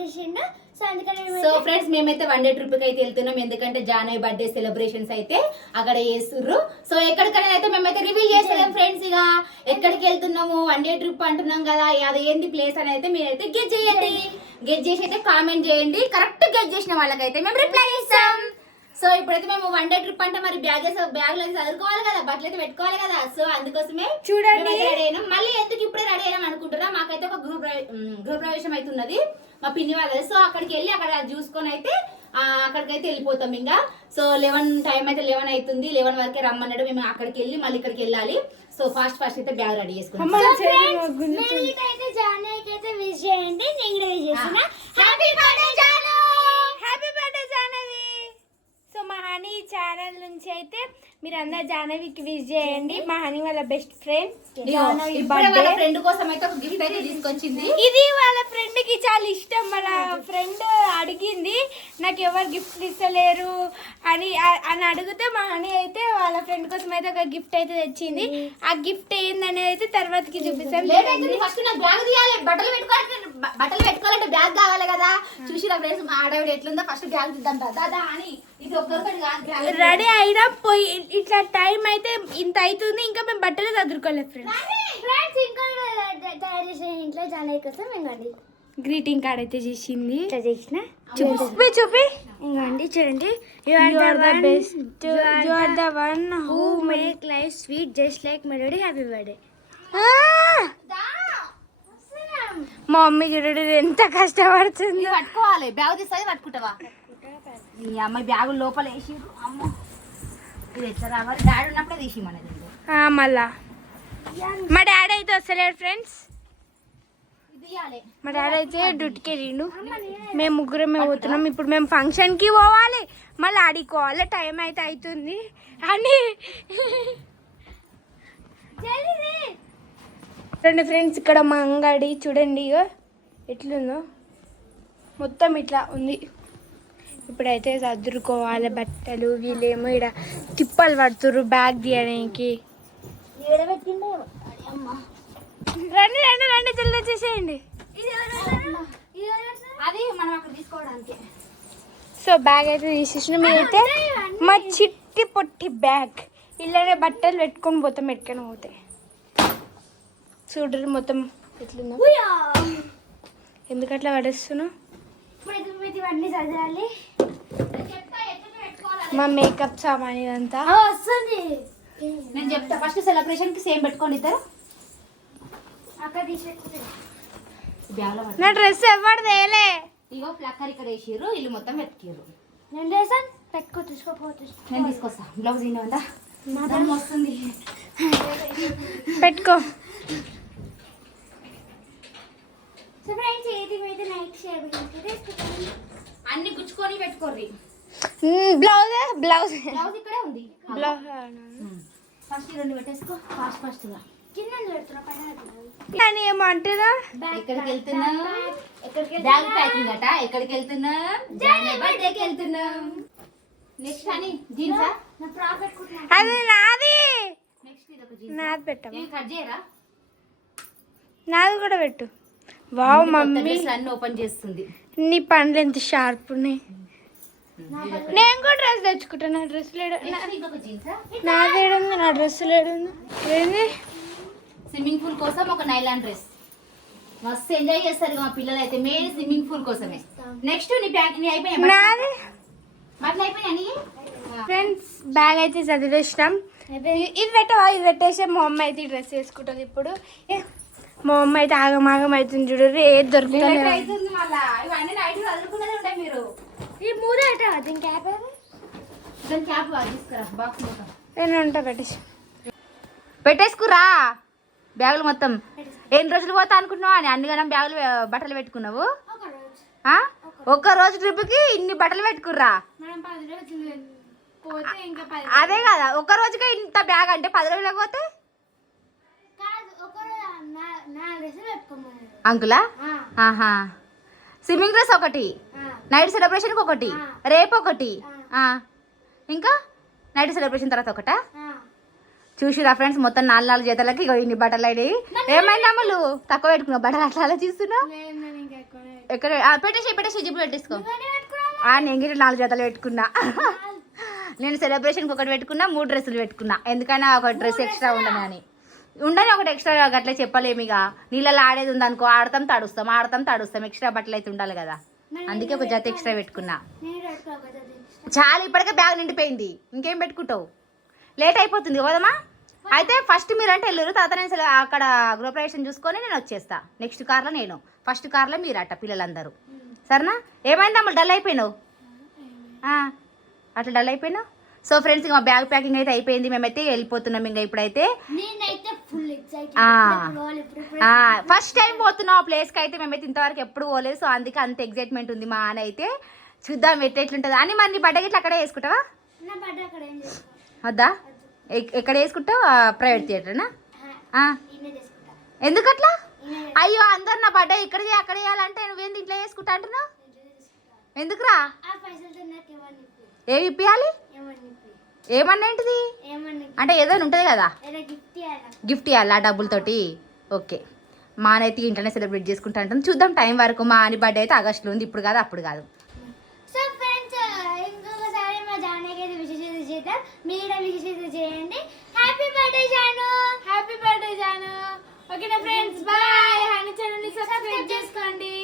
చేసిండు. So friends మేమైతే one day trip కి అయితే వెళ్తున్నాం. ఎందుకంటే జానవి బర్త్డే సెలబ్రేషన్స్ అయితే అక్కడ చేస్తుర్రు. సో ఎక్కడికైనా అయితే మేమైతే రివీల్ చేస్తలేం ఫ్రెండ్స్. ఇక ఎక్కడికి వెళ్తున్నాము, వన్ డే ట్రిప్ అంటున్నాం కదా, అది ఏంది ప్లేస్ అని అయితే మీరైతే గెస్ చేయండి. గెస్ చేసి అయితే కామెంట్ చేయండి. కరెక్ట్ గెస్ చేసిన వాళ్ళకైతే మేము రిప్లై ఇస్తాం. సో ఇప్పుడైతే మేము వన్ డే ట్రిప్ అంటే మరి బ్యాగ్లో చదువుకోవాలి కదా, బట్టలు అయితే పెట్టుకోవాలి కదా. సో అందుకోసమే చూడండి రెడీ అయినాం. మళ్ళీ ఎందుకు ఇప్పుడే రెడీ అయినాం అనుకుంటున్నా, మాకైతే ఒక గృహప్రవేశం అయితే ఉన్నది మా పిన్ని వాళ్ళది. సో అక్కడికి వెళ్ళి అక్కడ చూసుకొని అయితే అక్కడికైతే వెళ్ళిపోతాం ఇంకా. సో 11 టైం అయితే 11 అవుతుంది. 11 వరకే రమ్మన్నాడు. మేము అక్కడికి వెళ్ళి మళ్ళీ ఇక్కడికి వెళ్ళాలి. సో ఫాస్ట్ అయితే బ్యాగ్ రెడీ చేసుకుంటాం. సో మా హనీ ఛానల్ నుంచి అయితే మీరు అందరు జాహ్నవికి విష్ చేయండి. మా హనీ వాళ్ళ బెస్ట్ ఫ్రెండ్. ఫ్రెండ్ కోసం అయితే ఒక గిఫ్ట్ అయితే తీసుకొచ్చింది. ఇది వాళ్ళ ఫ్రెండ్ కి చాలా ఇష్టం. వాళ్ళ ఫ్రెండ్ అడిగింది నాకు ఎవరు గిఫ్ట్ ఇస్తలేరు అని అడిగితే మా హనీ అయితే వాళ్ళ ఫ్రెండ్ కోసం అయితే ఒక గిఫ్ట్ అయితే తెచ్చింది. ఆ గిఫ్ట్ ఏందనేది అయితే తర్వాతకి చూపిస్తాం. ఫస్ట్ నాకు బ్యాగ్ తీయాలి. బట్టలు పెట్టుకోవాలంటే బ్యాగ్ కావాలి కదా. చూసి నా ఫ్రెండ్స్ మా ఆడవిడ ఎట్లుందో ఫస్ట్ బ్యాగ్ తీద్దాం దాదా అని. ఇది రెడీ అయినా పోయి ఇట్లా టైం అయితే ఇంత అవుతుంది. ఇంకా మేము బట్టలు చదువుకోలేదు ఫ్రెండ్స్. ఇంకా ఇంట్లో జానవి కోసం ఇంకోండి గ్రీటింగ్ కార్డ్ అయితే చేసింది. చూపి ఇంకోండి చూడండి. You are the best, you are the one who make life sweet just like melody. Happy birthday. మా మమ్మీ చూడండి ఎంత కష్టపడుతుంది. పట్టుకోవాలి. బ్యాగ్ తీసి పట్టుకుంటావా? ఈ అమ్మాయి బ్యాగు లోపల వేసి అమ్మ ఇది ఎట్లా రావాలి? డాడీ ఉన్నప్పుడే తీసి మనది మళ్ళా. మా డాడీ అయితే వస్తలేడు ఫ్రెండ్స్. మా డాడీ అయితే డ్యూటీకి వెళ్ళిండు. మేము ముగ్గురమే పోతున్నాం. ఇప్పుడు మేము ఫంక్షన్కి పోవాలి, మళ్ళీ ఆడుకోవాలి. టైం అయితే అవుతుంది అని చూడండి ఫ్రెండ్స్. ఇక్కడ మా అంగడి చూడండి ఎట్లుందో, మొత్తం ఇట్లా ఉంది. ఇప్పుడైతే సర్దుకోవాలి బట్టలు. వీళ్ళేమో ఇక్కడ తిప్పలు పడుతుర్రు బ్యాగ్ తీయడానికి. రండి రండి రండి జల్ది వచ్చేసేయండి. అది మనం అక్కడ తీసుకోవడానికి. సో బ్యాగ్ అయితే తీసేసిన. మీరైతే మా చిట్టి పొట్టి బ్యాగ్ ఇలానే బట్టలు పెట్టుకొని పోతాం. ఎట్టుకొని పోతాయి చూడరు మొత్తం ఎట్లుందో. ఎందుకట్లా పడేస్తున్నావు? మా మేకప్ సామాన్ ఇదంతా వస్తుంది. నేను చెప్తా. ఫస్ట్ సెలబ్రేషన్ కి సేమ్ పెట్టుకోండి ఇద్దరు. నా డ్రెస్ ఎవరు తేలే. ఇగో ప్లక్కర్ ఇక్కడ వేసిర్రు. ఇల్లు మొత్తం వెతికిర్రు. నేను వేసాను. నేను తీసుకొస్తా. బ్లౌజ్ ఇందా వస్తుంది. పెట్టుకో. అన్ని గుచ్చుకొని పెట్టుకోర్రి. బ్లౌజ్ బ్లౌజ్ బ్లౌజ్ ఇక్కడే ఉంది. బ్లౌజ్ ఫస్ట్ రెండు పెట్టేసుకో. ఫాస్ట్ గా అని ఏమంటారా? ఎక్కడికి వెళ్తున్నా? బ్యాగ్ ప్యాకింగ్ అట. ఎక్కడికి వెళ్తున్నా? బర్త్డేకి వెళ్తున్నాం. నెక్స్ట్ అని జీన్సా? అది నాది. నెక్స్ట్ ఇది ఒక జీన్స్. నాది పెట్టవా? ఇది కట్ చేయరా? నాది కూడా పెట్టు. వావ్ మమ్మీ అన్ని ఓపెన్ చేస్తుంది. నీ పండ్లు ఎంత షార్ప్ ఉన్నాయి. నేను కూడా డ్రెస్ తెచ్చుకుంటా. నా డ్రెస్ లేడు. నాదేడుంది. నా డ్రెస్ లేడుంది. ఏంది? స్విమ్మింగ్ పూల్ కోసం ఒక నైలాన్ డ్రెస్. మస్తు ఎంజాయ్ చేస్తారు మా పిల్లలు అయితే. మెయిన్ స్విమ్మింగ్ పూల్ కోసమే. నెక్స్ట్ నీ బ్యాగ్ నీ అయిపోయినాయి. నాది బట్టలు అయిపోయినాయి. ఫ్రెండ్స్ బ్యాగ్ అయితే చదివేసినాం. ఇది పెట్టవా? ఇది పెట్టేసి మా అమ్మ అయితే డ్రెస్ వేసుకుంటుంది. ఇప్పుడు మా అమ్మ అయితే ఆగమాగం అవుతుంది. చూడరు ఏది దొరుకుతుంది. నేను ఉంటా. పెట్టేసుకురా బ్యాగులు మొత్తం. ఎన్ని రోజులు పోతా అనుకుంటున్నావు అని అన్నిగానం బ్యాగులు బట్టలు పెట్టుకున్నావు? ఒక్క రోజు ట్రిప్కి ఇన్ని బట్టలు పెట్టుకుర్రా? అదే కదా, ఒక్క రోజుకే ఇంత బ్యాగ్ అంటే 10 రోజులకు పోతే అంకులా? స్విమ్మింగ్ డ్రెస్ ఒకటి, నైట్ సెలబ్రేషన్కి ఒకటి, రేపు ఒకటి, ఇంకా నైట్ సెలబ్రేషన్ తర్వాత ఒకటా? చూసిరా ఫ్రెండ్స్ మొత్తం 4 జతలకి ఇగో ఇన్ని బట్టలు అయినాయి. ఏమైంది అమ్ములు తక్కువ పెట్టుకున్నావు బట్టలు అట్లా ఆలోచిస్తున్నావు? ఎక్కడ పెట్టేసి జిప్పు పెట్టేసుకో. నేను 4 జతలు పెట్టుకున్నా. నేను సెలబ్రేషన్కి ఒకటి పెట్టుకున్నా, 3 డ్రెస్సులు పెట్టుకున్నా. ఎందుకైనా ఒక డ్రెస్ ఎక్స్ట్రా ఉండని ఒకటి ఎక్స్ట్రా అట్లా చెప్పలేము. ఇక నీళ్ళలో ఆడేది ఉందనుకో, ఆడతాం తడుస్తాం ఎక్స్ట్రా బట్టలు అయితే ఉండాలి కదా, అందుకే ఒక జత ఎక్స్ట్రా పెట్టుకున్నా. చాలా ఇప్పటికే బ్యాగ్ నిండిపోయింది, ఇంకేం పెట్టుకుంటావు? లేట్ అయిపోతుంది కదమ్మా. అయితే ఫస్ట్ మీరు అంటే వెళ్ళరు, తర్వాత నేను అక్కడ గృహప్రవేశం చూసుకొని నేను వచ్చేస్తా. నెక్స్ట్ కార్లో నేను, ఫస్ట్ కార్లో మీరు అట్ట పిల్లలందరూ. సరేనా? ఏమైంది అమ్మ డల్ అయిపోయినావు? అట్లా డల్ అయిపోయినావు. సో ఫ్రెండ్స్ మా బ్యాగ్ ప్యాకింగ్ అయితే అయిపోయింది, మేమైతే వెళ్ళిపోతున్నాం. ఇంకా ఇప్పుడైతే ఫస్ట్ టైం పోతున్నాం ఆ ప్లేస్కి అయితే. మేమైతే ఇంతవరకు ఎప్పుడు పోలేదు, సో అందుకే అంత ఎగ్జైట్మెంట్ ఉంది. మా అని అయితే చూద్దాం ఎట్లెట్లుంటుంది అని. మరి నీ బర్త్డే గిట్ల అక్కడే వేసుకుంటావా? వద్దా? ఎక్కడ వేసుకుంటావు? ప్రైవేట్ థియేటర్నా? ఎందుకట్లా? అయ్యో అందరు నా బర్త్డే ఇక్కడ అక్కడ చేయాలంటే నువ్వేంది ఇంట్లో వేసుకుంటా అంటున్నావు? ఎందుకురా? ఏమి ఇప్పియాలి? ఏమన్నా ఏంటిది అంటే ఏదైనా ఉంటుంది కదా, గిఫ్ట్ ఇవ్వాలి ఆ డబ్బులతోటి. ఓకే, మా అయితే ఇంట్లోనే సెలబ్రేట్ చేసుకుంటా అంటుంది. చూద్దాం టైం వరకు. మా అని బర్త్డే అయితే ఆగస్టులో ఉంది, ఇప్పుడు కాదు అప్పుడు కాదు. సో ఫ్రెండ్స్ ఇంకొకసారి మా జానకి అయితే విశేషత చేద్దాం, మీరు విశేషత చేయండి. హ్యాపీ బర్త్డే జాను. ఓకేనా ఫ్రెండ్స్, బాయ్. హనీ ఛానల్ ని సబ్స్క్రైబ్ చేసుకోండి.